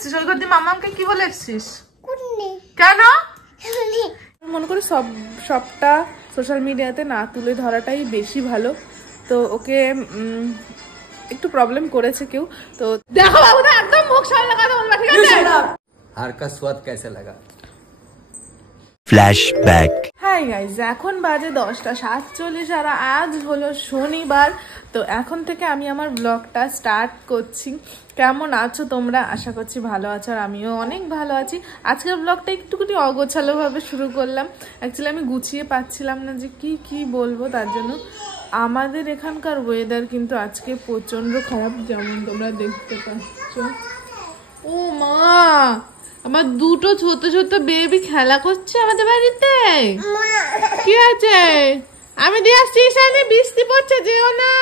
এসেছিস? ওই ঘর দিয়ে মামাকে কি বলে এসেছিস? কেন? মনে করি সবটা সোশ্যাল মিডিয়াতে না তুলে ধরাটাই বেশি ভালো। তো ওকে একটু প্রবলেম করেছে কেউ। তো দেখো বাবু না একদম মুখ সামনে কথা বলবা, ঠিক আছে? हार का स्वाद कैसे लगा? फ्लैशबैक। হাই গাইজ, এখন বাজে 10:47 আর আজ হলো শনিবার। তো এখন থেকে আমি আমার ব্লগটা স্টার্ট করছি। কেমন আছো তোমরা? আশা করছি ভালো আছো, আর আমিও অনেক ভালো আছি। আজকের ব্লগটা একটুখানি অগোছালোভাবে শুরু করলাম। অ্যাকচুয়ালি আমি গুছিয়ে পাচ্ছিলাম না যে কি বলবো, তার জন্য। আমাদের এখানকার ওয়েদার কিন্তু আজকে প্রচণ্ড খারাপ, যেমন তোমরা দেখতে পাচ্ছ। ও মা, আমার দুটো ছোট ছোট বেবি খেলা করছে আমাদের বাড়িতে। কি আছে? আমি দিয়ে আসছি, বৃষ্টি পড়ছে, যেও না।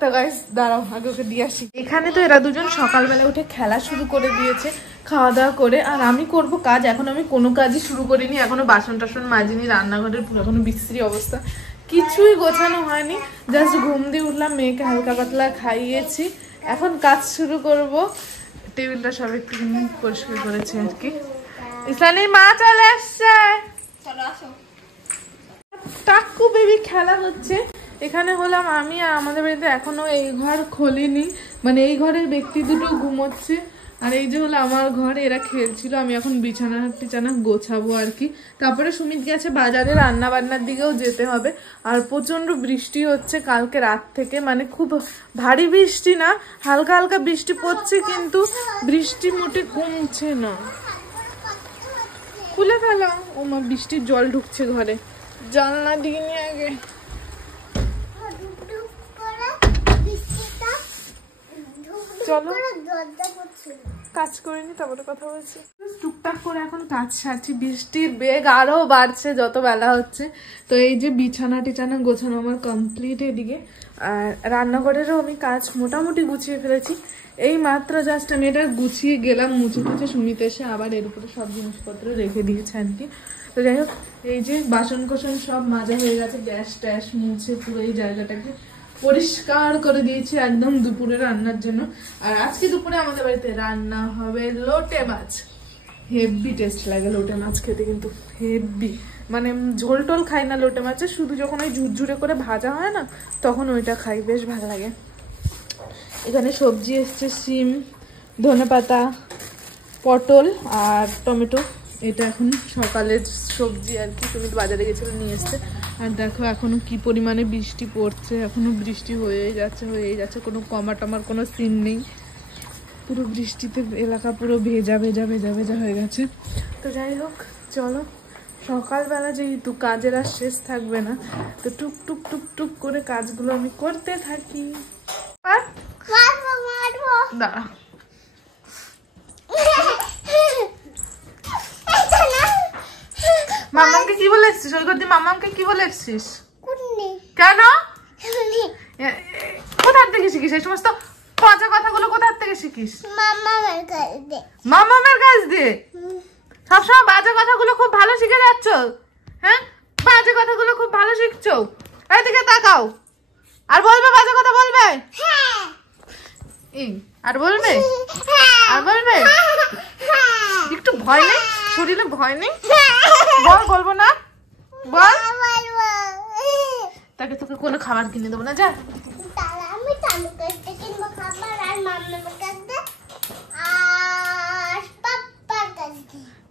তো গাইস দাঁড়াও, আগে ওকে দিয়ে আসি। এখানে তো এরা দুজন সকালবেলা উঠে খেলা শুরু করে দিয়েছে খাওয়া দাওয়া করে, আর আমি করব কাজ। এখন আমি কোনো কাজই শুরু করিনি, এখনো বাসন টাসন মাজিনি, রান্নাঘরের পুরো এখনো বিশ্রী অবস্থা, কিছুই গোছানো হয়নি। জাস্ট ঘুম দিয়ে উঠলাম, মেয়েকে হালকা পাতলা খাইয়েছি, এখন কাজ শুরু করব। টেবিলটা সব একটু পরিষ্কার করেছি আর কি। ইসলানির মা চলে আসছে, টাক্কু বেবি খেলা হচ্ছে। এখানে হলাম আমি, আর আমাদের বাড়িতে এখনো এই ঘর খোলেনি, মানে এই ঘরের ব্যক্তি দুটো ঘুমোচ্ছে, আর এই যে হলো আমার ঘর। এরা খেলছিল, আমি এখন বিছানা গোছাবো আর কি। তারপরে সুমিত গেছে বাজারে, রান্না বান্নার দিকেও যেতে হবে। আর প্রচন্ড বৃষ্টি হচ্ছে কালকে রাত থেকে, মানে খুব ভারী বৃষ্টি না, হালকা হালকা বৃষ্টি পড়ছে, কিন্তু বৃষ্টি মোটে কমছে না। খুলে ফেলো। ও মা, বৃষ্টির জল ঢুকছে ঘরে, জানলা দিকে নিয়ে আগে। চলো কাজ করে নি, তারপরে কথা বলছি। টুকটাক করে এখন কাজ সারছি। বৃষ্টির বেগ আরো বাড়ছে যত বেলা হচ্ছে। তো এই যে বিছানা টিছানা গোছানো আমার কমপ্লিট এদিকে, আর রান্নাঘরেরও আমি কাজ মোটামুটি গুছিয়ে ফেলেছি। এই মাত্র জাস্ট আমি এটা গুছিয়ে গেলাম, মুছে টুছে সুমিত এসে আবার এর উপরে সব জিনিসপত্র রেখে দিয়েছে আর কি। তো যাই হোক, এই যে বাসন কোসন সব মাজা হয়ে গেছে, গ্যাস ট্যাস মুছে পুরো এই জায়গাটাকে পরিষ্কার করে দিয়েছি একদম দুপুরে রান্নার জন্য। আর আজকে দুপুরে আমাদের বাড়িতে রান্না হবে লোটে মাছ। হেভি টেস্ট লাগে লোটে মাছ খেতে, কিন্তু হেভি, মানে ঝোল টোল খাই না লোটে মাছে, শুধু যখন ওই ঝুরঝুরে করে ভাজা হয় না, তখন ওইটা খাই, বেশ ভালো লাগে। এখানে সবজি এসছে, শিম, ধনেপাতা, পটল আর টমেটো। এটা এখন সকালের সবজি আর কি, তুমি তো বাজারে গেছিলে নিয়ে এসছে। আর দেখো এখনো কি পরিমাণে বৃষ্টি পড়ছে, এখনো বৃষ্টি হয়েই যাচ্ছে, কোনো কমা টমার কোনো সিন নেই। পুরো বৃষ্টিতে এলাকা পুরো ভেজা হয়ে গেছে। তো যাই হোক, চলো, সকালবেলা যেহেতু কাজের আর শেষ থাকবে না, তো টুক করে কাজগুলো আমি করতে থাকি। দাঁড়া, মামাকে কি বলে এসছিস? ওই ঘর দিয়ে মামাকে কি বলে এসছিস? কেন? কোথার থেকে শিখিস এই সমস্ত পচা কথাগুলো? কোথার থেকে শিখিস? মামামের কাছ দিয়ে? সবসময় বাজে কথাগুলো খুব ভালো শিখে যাচ্ছ, হ্যাঁ? বাজে কথাগুলো খুব ভালো শিখছো। এইদিকে তাকাও, আর বলবে বাজে কথা বলবে? আর বলবে? একটু ভয় নেই শরীরে? ভয় নেই? বল, বলবো না? বল। তাকে তোকে কোনো খাবার কিনে দেবো না, যা।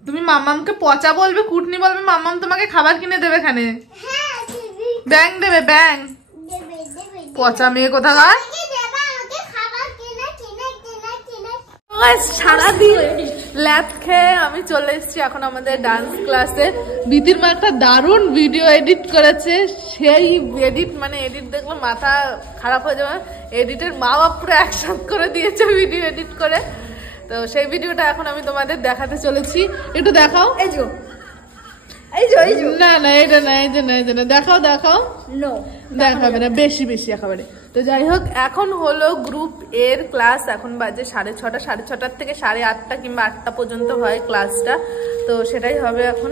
তুমি মামামকে পচা বলবে, কুটনি বলবে, মামাম তোমাকে খাবার কিনে দেবে। এখানে ব্যাং দেবে, ব্যাং। পচা মেয়ে কোথাকার। সারাদিন ল্যাব খেয়ে আমি চলে এসেছি এখন আমাদের ডান্স ক্লাসে। বিতির মা একটা দারুণ ভিডিও এডিট করেছে, সেই এডিট, মানে এডিট দেখলে মাথা খারাপ হয়ে যাবে। এডিটের মা বাপ পুরো একসাথে করে দিয়েছে ভিডিও এডিট করে। তো সেই ভিডিওটা এখন আমি তোমাদের দেখাতে চলেছি, একটু দেখাও। না এটা না, এই যে না, দেখাও। দেখাবে না, বেশি একেবারে। তো যাই হোক, এখন হলো গ্রুপ এর ক্লাস। এখন বাজে 6:30, 6:30 থেকে 8:30 কিংবা 8টা পর্যন্ত হয় ক্লাসটা। তো সেটাই হবে এখন।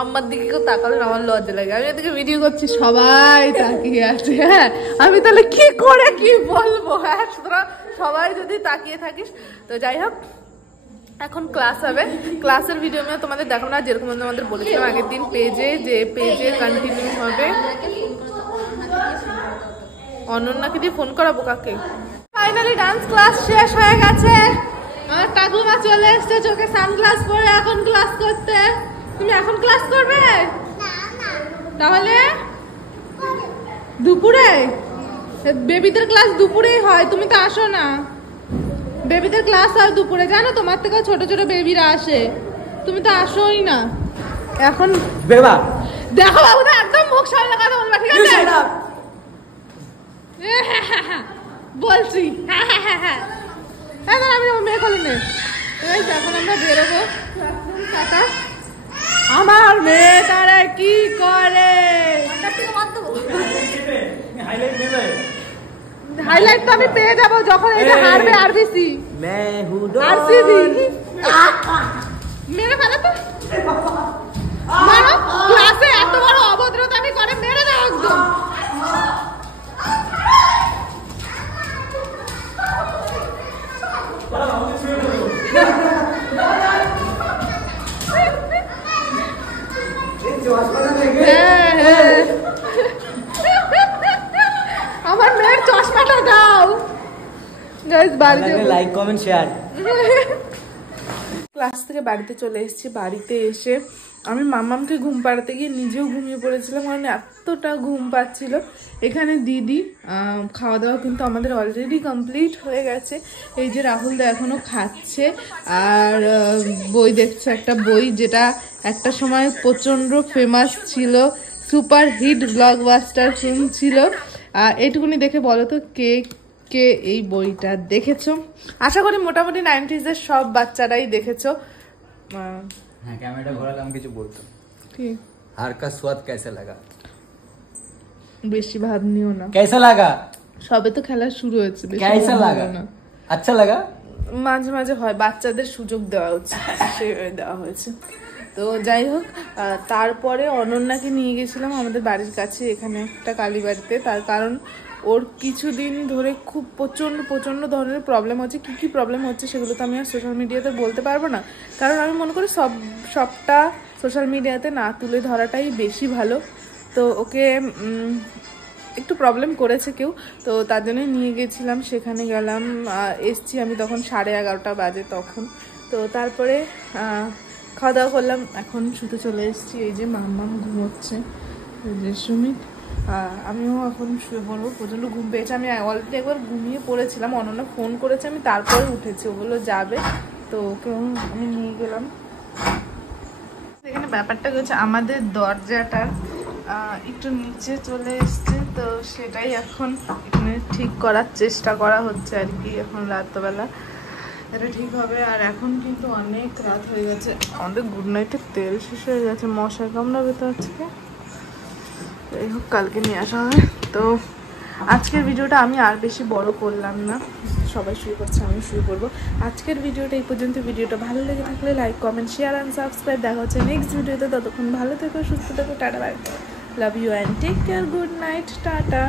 আমার দিকে কেউ তাকালে আমার লজ্জা লাগে। আমি এদিকে ভিডিও করছি, সবাই তাকিয়ে আছে। হ্যাঁ, আমি তাহলে কি করে কি বলবো? হ্যাঁ, সুতরাং সবাই যদি তাকিয়ে থাকিস তো যাই হোক, এখন ক্লাস হবে। ক্লাসের ভিডিও আমি তোমাদের দেখাবো না, যেরকম আমাদের বলেছিলাম আগের দিন পেজে, যে পেজে কন্টিনিউ হবে। অনন্যাকে দিয়ে ফোন করাবো কাকে? ফাইনালি ডান্স ক্লাস শেষ হয়ে গেছে। আমার কাকুমা চলে এসছে চোখে সানগ্লাস পরে এখন ক্লাস করতে। তুমি এখন ক্লাস করবে? তাহলে দুপুরে? বেবিদের ক্লাস দুপুরেই হয়, তুমি তো আসো না। বেবিদের ক্লাস হয় দুপুরে, জানো? তোমার থেকেও ছোট ছোট বেবিরা আসে, তুমি তো আসোই না। এখন बेवा দেখো বাবু, না একদম মুখ সামনে কথা বলবা, ঠিক আছে? বলছি হ্যাঁ হ্যাঁ হ্যাঁ হ্যাঁ হ্যাঁ, আমি মেয়ে খোলি নেই। এখন আমরা বেরোবো। টাটা। আমার মেয়েটারে কি করে? হাইলাইট তো আমি পেয়ে যাবো যখন এটা হারবে আরবিসি। मैं हूँ আরসিবি মেরে ফেলো তো, মারো। ক্লাসে এত বড় অভদ্রতা আমি করে মেরে দাও একদম। আমার মেয়ের চশমাটা দাও গাইস। বাড়িতে लाइक कमेंट शेयर। ক্লাস থেকে বাড়িতে চলে এসেছি। বাড়িতে এসে আমি মামামকে ঘুম পাড়াতে গিয়ে নিজেও ঘুমিয়ে পড়েছিলাম, কারণ এতটা ঘুম পাচ্ছিল। এখানে দিদি খাওয়া দাওয়া কিন্তু আমাদের অলরেডি কমপ্লিট হয়ে গেছে। এই যে রাহুল দা এখনো খাচ্ছে আর বই দেখছে, একটা বই যেটা একটা সময় প্রচন্ড ফেমাস ছিল, সুপার হিট ব্লকবাস্টার ফিল্ম ছিল। এইটুকুনি দেখে বলো তো কে কে এই বইটা দেখেছো? আশা করি মোটামুটি 90s এর সব বাচ্চারাই দেখেছো। हाँ कैमरा घोड़ा हम কিছু বলতো। ঠিক। हार का स्वाद कैसा लगा? বেশি ভাব নিও না। कैसा लगा? সবে তো খেলা শুরু হয়েছে, বেশি कैसा ভাব लगा? নিও না। अच्छा लगा? মাঝে মাঝে হয়, বাচ্চাদের সুযোগ দেওয়া উচিত, সে দেওয়া হয়েছে। তো যাই হোক, তারপরে অনন্যাকে নিয়ে গেছিলাম আমাদের বাড়ির কাছে এখানে একটা কালীবাড়িতে। তার কারণ ওর কিছুদিন ধরে খুব প্রচন্ড ধরনের প্রবলেম হচ্ছে। কি প্রবলেম হচ্ছে সেগুলো তো আমি আর সোশ্যাল মিডিয়াতে বলতে পারবো না, কারণ আমি মনে করি সবটা সোশ্যাল মিডিয়াতে না তুলে ধরাটাই বেশি ভালো। তো ওকে একটু প্রবলেম করেছে কেউ, তো তার জন্য নিয়ে গেছিলাম। সেখানে গেলাম, এসছি আমি তখন 11:30 বাজে তখন। তো তারপরে খাওয়া দাওয়া করলাম, এখন শুতে চলে এসেছি। এই যে মাম্মাম ঘুমোচ্ছে, এই যে সুমিত, আমিও এখন শুয়ে পড়বো। প্রচণ্ড ঘুম পেয়েছে, আমি অলরেডি একবার ঘুমিয়ে পড়েছিলাম। অনন্যা ফোন করেছে, আমি তারপরে উঠেছি, ওগুলো যাবে, তো ওকে আমি নিয়ে গেলাম। এখানে ব্যাপারটা হচ্ছে আমাদের দরজাটার একটু নিচে চলে এসছে, তো সেটাই এখন এখানে ঠিক করার চেষ্টা করা হচ্ছে আর কি। এখন রাতবেলা এটা ঠিক হবে। আর এখন কিন্তু অনেক রাত হয়ে গেছে, আমাদের গুড নাইটের তেল শেষ হয়ে গেছে। মশার কামড়াবে তো আজকে, যাই হোক কালকে নিয়ে আসা হবে। তো আজকের ভিডিওটা আমি আর বেশি বড় করলাম না, সবাই শুয়ে পড়ছে, আমি শুয়ে পড়বো। আজকের ভিডিওটা এই পর্যন্ত। ভিডিওটা ভালো লেগে থাকলে like comment share and subscribe. দেখা হচ্ছে নেক্সট ভিডিওতে, ততক্ষণ ভালো থেকো, সুস্থ থেকো, tata bye, love you and take care, good night, tata.